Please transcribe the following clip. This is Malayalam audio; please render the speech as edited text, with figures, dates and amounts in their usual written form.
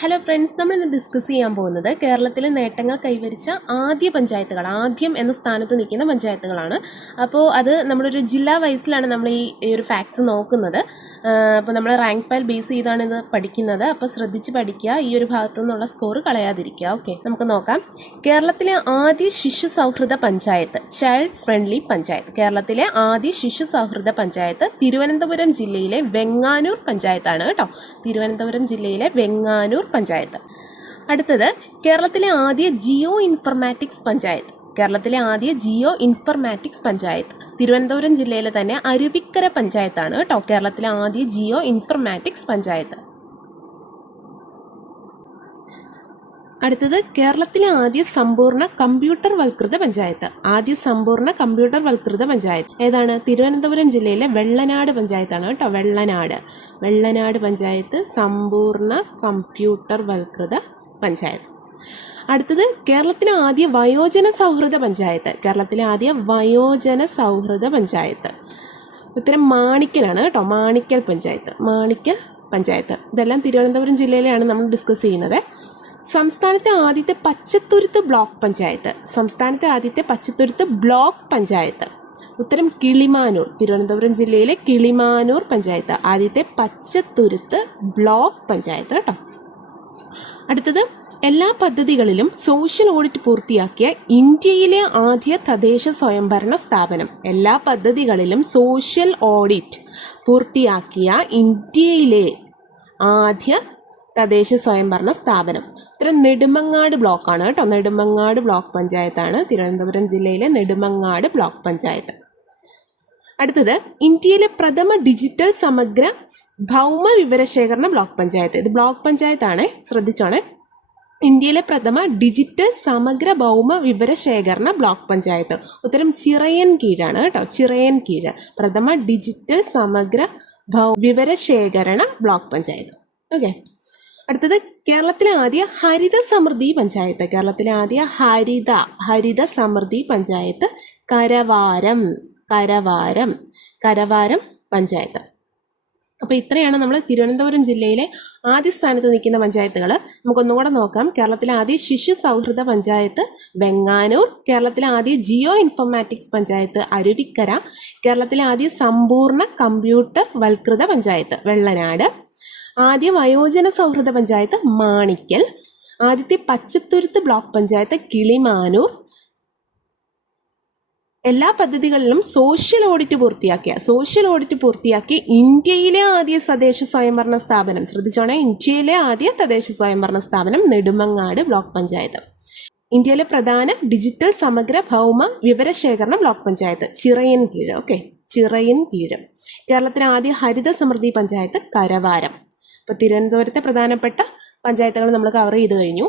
ഹലോ ഫ്രണ്ട്സ്, നമ്മളിന്ന് ഡിസ്കസ് ചെയ്യാൻ പോകുന്നത് കേരളത്തിലെ നേട്ടങ്ങൾ കൈവരിച്ച ആദ്യ പഞ്ചായത്തുകൾ, ആദ്യം എന്ന സ്ഥാനത്ത് നിൽക്കുന്ന പഞ്ചായത്തുകളാണ്. അപ്പോൾ അത് നമ്മളൊരു ജില്ലാ വൈസിലാണ് നമ്മൾ ഈ ഒരു ഫാക്ട്സ് നോക്കുന്നത്. അപ്പോൾ നമ്മൾ റാങ്ക് ഫയൽ ബേസ് ചെയ്താണ് ഇത് പഠിക്കുന്നത്. അപ്പോൾ ശ്രദ്ധിച്ച് പഠിക്കുക, ഈ ഒരു ഭാഗത്തു നിന്നുള്ള സ്കോർ കളയാതിരിക്കുക. ഓക്കെ, നമുക്ക് നോക്കാം. കേരളത്തിലെ ആദ്യ ശിശു സൗഹൃദ പഞ്ചായത്ത്, ചൈൽഡ് ഫ്രണ്ട്ലി പഞ്ചായത്ത്. കേരളത്തിലെ ആദ്യ ശിശു സൗഹൃദ പഞ്ചായത്ത് തിരുവനന്തപുരം ജില്ലയിലെ വെങ്ങാനൂർ പഞ്ചായത്താണ് കേട്ടോ. തിരുവനന്തപുരം ജില്ലയിലെ വെങ്ങാനൂർ പഞ്ചായത്ത്. അടുത്തത് കേരളത്തിലെ ആദ്യ ജിയോ ഇൻഫർമാറ്റിക്സ് പഞ്ചായത്ത്. കേരളത്തിലെ ആദ്യ ജിയോ ഇൻഫർമാറ്റിക്സ് പഞ്ചായത്ത് തിരുവനന്തപുരം ജില്ലയിലെ തന്നെ അരുവിക്കര പഞ്ചായത്താണ് കേട്ടോ. കേരളത്തിലെ ആദ്യ ജിയോ ഇൻഫർമാറ്റിക്സ് പഞ്ചായത്ത്. അടുത്തത് കേരളത്തിലെ ആദ്യ സമ്പൂർണ്ണ കമ്പ്യൂട്ടർ വൽകൃത പഞ്ചായത്ത്. ആദ്യ സമ്പൂർണ്ണ കമ്പ്യൂട്ടർ വൽകൃത പഞ്ചായത്ത് ഏതാണ്? തിരുവനന്തപുരം ജില്ലയിലെ വെള്ളനാട് പഞ്ചായത്താണ് കേട്ടോ. വെള്ളനാട് പഞ്ചായത്ത് സമ്പൂർണ്ണ കമ്പ്യൂട്ടർ വൽകൃത പഞ്ചായത്ത്. അടുത്തത് കേരളത്തിലെ ആദ്യ വയോജന സൗഹൃദ പഞ്ചായത്ത്. കേരളത്തിലെ ആദ്യ വയോജന സൗഹൃദ പഞ്ചായത്ത് ഉത്തരം മാണിക്കലാണ് കേട്ടോ. മാണിക്കൽ പഞ്ചായത്ത്. ഇതെല്ലാം തിരുവനന്തപുരം ജില്ലയിലെയാണ് നമ്മൾ ഡിസ്കസ് ചെയ്യുന്നത്. സംസ്ഥാനത്തെ ആദ്യത്തെ പച്ചത്തുരുത്ത് ബ്ലോക്ക് പഞ്ചായത്ത് ഉത്തരം കിളിമാനൂർ. തിരുവനന്തപുരം ജില്ലയിലെ കിളിമാനൂർ പഞ്ചായത്ത് ആദ്യത്തെ പച്ചത്തുരുത്ത് ബ്ലോക്ക് പഞ്ചായത്ത് കേട്ടോ. അടുത്തത് എല്ലാ പദ്ധതികളിലും സോഷ്യൽ ഓഡിറ്റ് പൂർത്തിയാക്കിയ ഇന്ത്യയിലെ ആദ്യ തദ്ദേശ സ്വയംഭരണ സ്ഥാപനം. എല്ലാ പദ്ധതികളിലും സോഷ്യൽ ഓഡിറ്റ് പൂർത്തിയാക്കിയ ഇന്ത്യയിലെ ആദ്യ തദ്ദേശ സ്വയംഭരണ സ്ഥാപനം ഇത്തരം നെടുമങ്ങാട് ബ്ലോക്കാണ് കേട്ടോ. നെടുമങ്ങാട് ബ്ലോക്ക് പഞ്ചായത്താണ് തിരുവനന്തപുരം ജില്ലയിലെ നെടുമങ്ങാട് ബ്ലോക്ക് പഞ്ചായത്ത്. അടുത്തത് ഇന്ത്യയിലെ പ്രഥമ ഡിജിറ്റൽ സമഗ്ര ഭൗമ വിവരശേഖരണ ബ്ലോക്ക് പഞ്ചായത്ത്. ഇത് ബ്ലോക്ക് പഞ്ചായത്താണ്, ശ്രദ്ധിച്ചോണേ. ഇന്ത്യയിലെ പ്രഥമ ഡിജിറ്റൽ സമഗ്ര ഭൗമ വിവരശേഖരണ ബ്ലോക്ക് പഞ്ചായത്ത് ഉത്തരം ചിറയൻകീഴാണ് കേട്ടോ. ചിറയൻകീഴ് പ്രഥമ ഡിജിറ്റൽ സമഗ്ര വിവരശേഖരണ ബ്ലോക്ക് പഞ്ചായത്ത്. ഓക്കെ. അടുത്തത് കേരളത്തിലെ ആദ്യ ഹരിത സമൃദ്ധി പഞ്ചായത്ത്. കേരളത്തിലെ ആദ്യ ഹരിത സമൃദ്ധി പഞ്ചായത്ത് കരവാരം പഞ്ചായത്ത്. അപ്പോൾ ഇത്രയാണ് നമ്മൾ തിരുവനന്തപുരം ജില്ലയിലെ ആദ്യ സ്ഥാനത്ത് നിൽക്കുന്ന പഞ്ചായത്തുകൾ. നമുക്കൊന്നുകൂടെ നോക്കാം. കേരളത്തിലെ ആദ്യ ശിശു സൗഹൃദ പഞ്ചായത്ത് വെങ്ങാനൂർ. കേരളത്തിലെ ആദ്യ ജിയോ ഇൻഫർമാറ്റിക്സ് പഞ്ചായത്ത് അരുവിക്കര. കേരളത്തിലെ ആദ്യ സമ്പൂർണ്ണ കമ്പ്യൂട്ടർ വൽകൃത പഞ്ചായത്ത് വെള്ളനാട്. ആദ്യ വയോജന സൗഹൃദ പഞ്ചായത്ത് മാണിക്കൽ. ആദ്യത്തെ പച്ചത്തുരുത്ത് ബ്ലോക്ക് പഞ്ചായത്ത് കിളിമാനൂർ. എല്ലാ പദ്ധതികളിലും സോഷ്യൽ ഓഡിറ്റ് പൂർത്തിയാക്കിയ ഇന്ത്യയിലെ ആദ്യ തദ്ദേശ സ്വയംഭരണ സ്ഥാപനം, ശ്രദ്ധിച്ചോണേ, ഇന്ത്യയിലെ ആദ്യ തദ്ദേശ സ്വയംഭരണ സ്ഥാപനം നെടുമങ്ങാട് ബ്ലോക്ക് പഞ്ചായത്ത്. ഇന്ത്യയിലെ പ്രധാന ഡിജിറ്റൽ സമഗ്ര ഭൗമ വിവരശേഖരണ ബ്ലോക്ക് പഞ്ചായത്ത് ചിറയൻകീഴ്. ഓക്കെ, ചിറയൻകീഴ്. കേരളത്തിലെ ആദ്യ ഹരിത സമൃദ്ധി പഞ്ചായത്ത് കരവാരം. ഇപ്പോൾ തിരുവനന്തപുരത്തെ പ്രധാനപ്പെട്ട പഞ്ചായത്തുകൾ നമ്മൾ കവർ ചെയ്ത് കഴിഞ്ഞു.